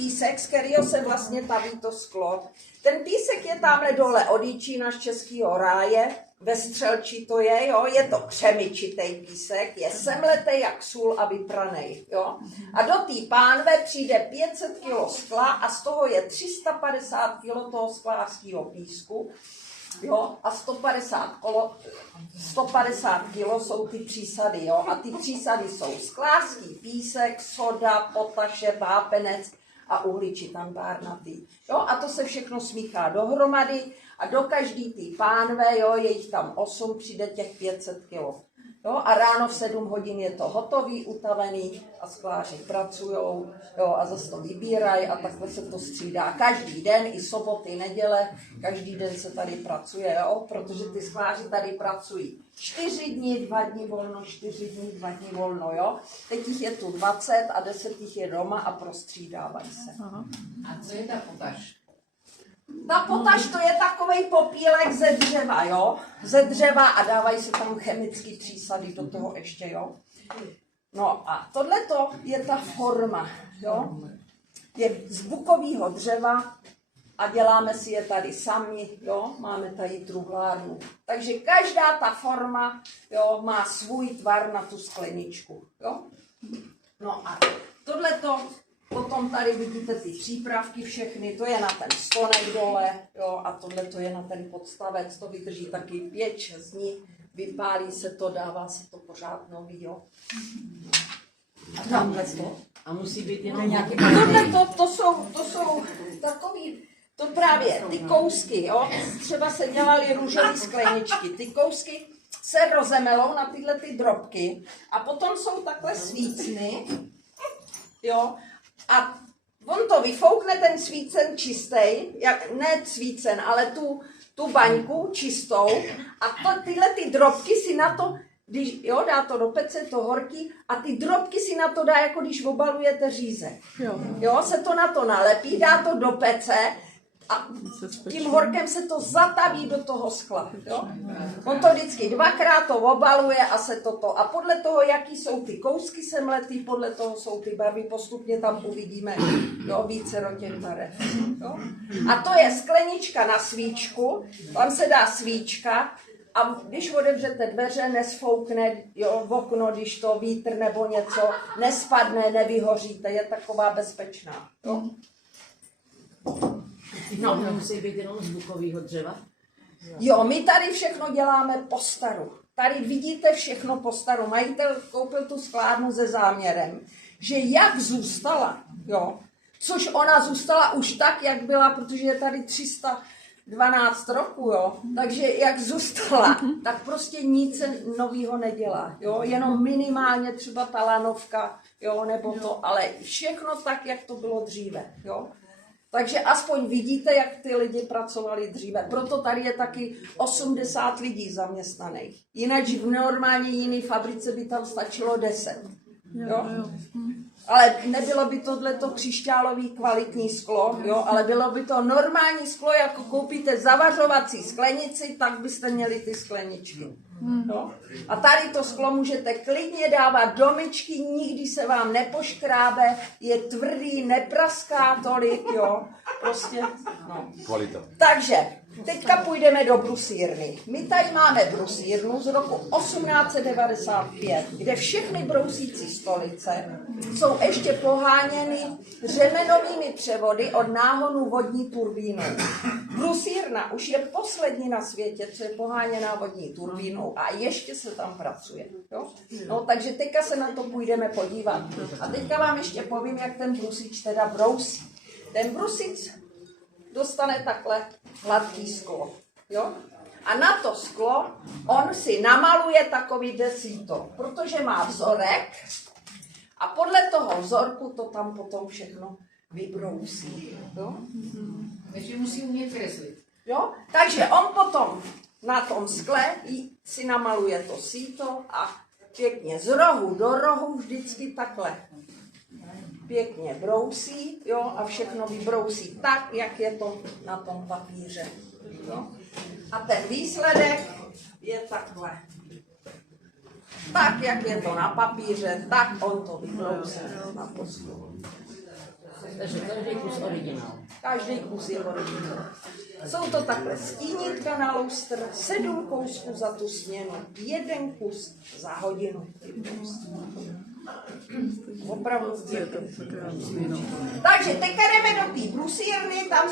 písek, z kterého se vlastně taví to sklo. Ten písek je tamhle dole od Jičína z Českého ráje, ve Střelči to je, jo, je to křemičitej písek, je semletej jak sůl a vypranej, jo. A do té pánve přijde 500 kg skla a z toho je 350 kg toho sklářského písku, jo, a 150 kg jsou ty přísady, jo, a ty přísady jsou sklářský písek, soda, potaše, vápenec a uhličitan párnatý, jo, a to se všechno smíchá dohromady a do každý té pánve, jo, je jich tam 8, přijde těch 500 kg. Jo, a ráno v 7 hodin je to hotový, utavený a skláři pracujou, jo, a zase to vybírají a takhle se to střídá. Každý den, i soboty, neděle, každý den se tady pracuje, jo, protože ty skláři tady pracují 4 dny, 2 dny volno, 4 dny, 2 dny volno, jo. Teď jich je tu 20 a 10 jich je doma a prostřídávají se. Aha. A co je ta potaž? Ta potaž to je takovej popílek ze dřeva, jo? Ze dřeva a dávají se tam chemické přísady do toho ještě, jo? No a tohleto je ta forma, jo? Je z bukového dřeva a děláme si je tady sami, jo? Máme tady truhlárnu. Takže každá ta forma, jo, má svůj tvar na tu skleničku, jo? No a tohleto potom tady vidíte ty přípravky všechny, to je na ten stonek dole, jo, a tohle to je na ten podstavec, to vydrží taky 5-6 dní, vypálí se to, dává se to pořád nový, jo. A tamhle to. A musí být jenom nějaký... To jsou takový, to právě ty kousky, jo, třeba se dělaly růžové skleničky, ty kousky se rozemelou na tyhle ty drobky a potom jsou takhle svícny, jo, a on to vyfoukne, ten svícen čistej, ne svícen, ale tu baňku čistou a tyhle ty drobky si na to, když, jo, dá to do pece, to horký a ty drobky si na to dá, jako když obalujete řízek. Jo, se to na to nalepí, dá to do pece a tím horkem se to zataví do toho skla. Jo? On to vždycky 2krát to obaluje a se toto. A podle toho, jaký jsou ty kousky semletý, podle toho jsou ty barvy, postupně tam uvidíme, jo, více těch barev. Jo? A to je sklenička na svíčku, tam se dá svíčka a když otevřete dveře, nesfoukne, jo, v okno, když to vítr nebo něco, nespadne, nevyhoříte, je taková bezpečná. Jo? No, musí být jenom z bukového dřeva? Jo, my tady všechno děláme po staru. Tady vidíte všechno po staru. Majitel koupil tu sklárnu se záměrem, že jak zůstala, jo, což ona zůstala už tak, jak byla, protože je tady 312 roků, jo, takže jak zůstala, tak prostě nic novýho nedělá, jo, jenom minimálně třeba ta lanovka, jo, nebo to, ale všechno tak, jak to bylo dříve, jo. Takže aspoň vidíte, jak ty lidi pracovali dříve. Proto tady je taky 80 lidí zaměstnaných. Jinak v normální jiné fabrice by tam stačilo 10. Jo? Ale nebylo by tohleto křišťálový kvalitní sklo, jo? Ale bylo by to normální sklo, jako koupíte zavařovací sklenici, tak byste měli ty skleničky. Jo? A tady to sklo můžete klidně dávat do myčky, nikdy se vám nepoškrábe, je tvrdý, nepraská tolik, jo, prostě, no. Kvalita. Takže, teďka půjdeme do brusírny. My tady máme brusírnu z roku 1895, kde všechny brousící stolice jsou ještě poháněny řemenovými převody od náhonu vodní turbínou. Brusírna už je poslední na světě, co je poháněná vodní turbínou a ještě se tam pracuje. Jo? No, takže teďka se na to půjdeme podívat. A teďka vám ještě povím, jak ten brusič teda brousí. Ten brusič dostane takhle hladký sklo. Jo? A na to sklo on si namaluje takový desíto, protože má vzorek a podle toho vzorku to tam potom všechno vybrousí. Jo? Takže musí umět kreslit. Jo? Takže on potom na tom skle si namaluje to síto a pěkně z rohu do rohu vždycky takhle pěkně brousí, jo, a všechno vybrousí tak, jak je to na tom papíře. Jo? A ten výsledek je takhle. Tak, jak je to na papíře, tak on to vybrousí na poslu. Takže každý kus originál. Každý kus je originál. Jsou to takhle stínítka na lustr, 7 kousků za tu směnu, 1 kus za hodinu. Opravdu. Takže teďka jdeme do té brusírny, tam